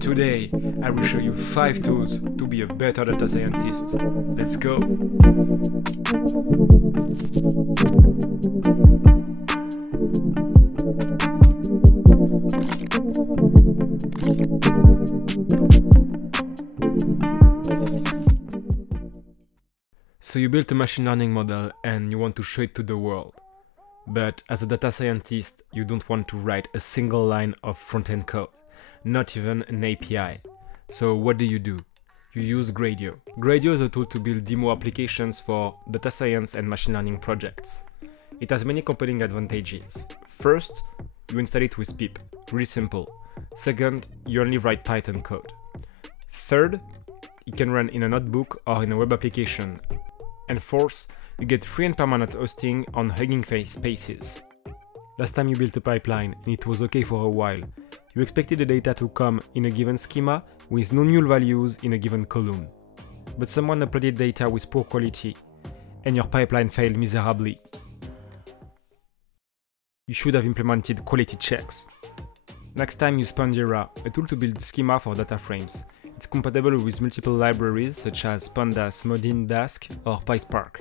Today, I will show you 5 tools to be a better data scientist. Let's go! So you built a machine learning model and you want to show it to the world. But as a data scientist, you don't want to write a single line of front-end code, not even an API. So what do? You use Gradio. Gradio is a tool to build demo applications for data science and machine learning projects. It has many compelling advantages. First, you install it with pip, really simple. Second, you only write Python code. Third, it can run in a notebook or in a web application. And fourth, you get free and permanent hosting on Hugging Face spaces. Last time you built a pipeline and it was okay for a while. You expected the data to come in a given schema with no null values in a given column. But someone uploaded data with poor quality and your pipeline failed miserably. You should have implemented quality checks. Next time use Pandera, a tool to build schema for dataframes. It's compatible with multiple libraries such as Pandas, Modin, Dask, or PySpark.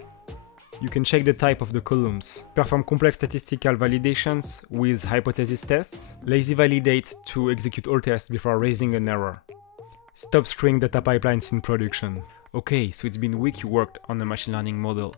You can check the type of the columns, perform complex statistical validations with hypothesis tests, lazy validate to execute all tests before raising an error. Stop screwing data pipelines in production. Okay, so it's been a week you worked on a machine learning model,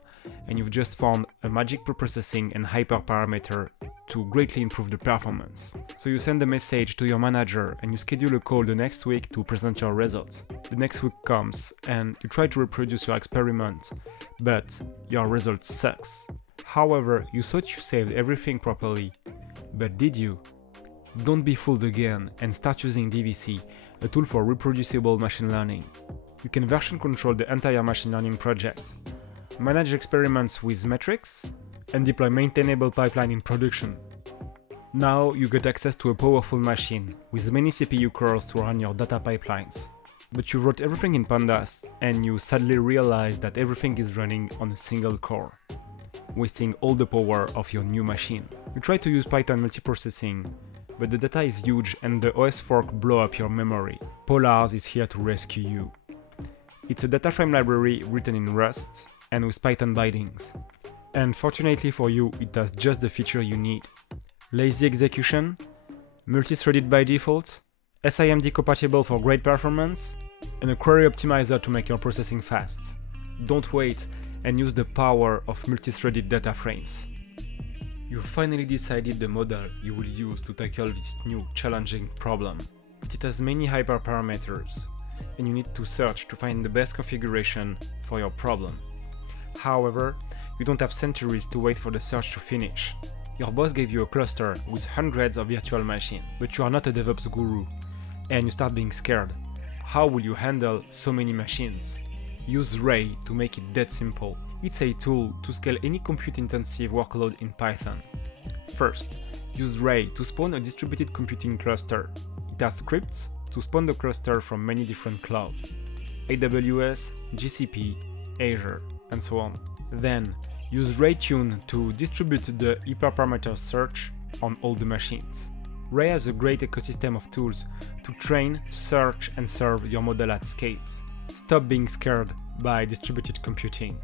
and you've just found a magic preprocessing and hyperparameter to greatly improve the performance. So you send a message to your manager and you schedule a call the next week to present your results. The next week comes and you try to reproduce your experiment, but your result sucks. However, you thought you saved everything properly, but did you? Don't be fooled again and start using DVC, a tool for reproducible machine learning. You can version control the entire machine learning project, manage experiments with metrics, and deploy maintainable pipeline in production. Now you get access to a powerful machine with many CPU cores to run your data pipelines. But you wrote everything in Pandas and you sadly realize that everything is running on a single core, wasting all the power of your new machine. You try to use Python multiprocessing, but the data is huge and the OS fork blow up your memory. Polars is here to rescue you. It's a dataframe library written in Rust and with Python bindings. And fortunately for you, it has just the feature you need. Lazy execution, multi-threaded by default, SIMD compatible for great performance, and a query optimizer to make your processing fast. Don't wait and use the power of multi-threaded dataframes. You finally decided the model you will use to tackle this new challenging problem. It has many hyperparameters, and you need to search to find the best configuration for your problem. However, you don't have centuries to wait for the search to finish. Your boss gave you a cluster with hundreds of virtual machines, but you are not a DevOps guru, and you start being scared. How will you handle so many machines? Use Ray to make it that simple. It's a tool to scale any compute-intensive workload in Python. First, use Ray to spawn a distributed computing cluster. It has scripts to spawn the cluster from many different clouds: AWS, GCP, Azure, and so on. Then, use RayTune to distribute the hyperparameter search on all the machines. Ray has a great ecosystem of tools to train, search, and serve your model at scales. Stop being scared by distributed computing.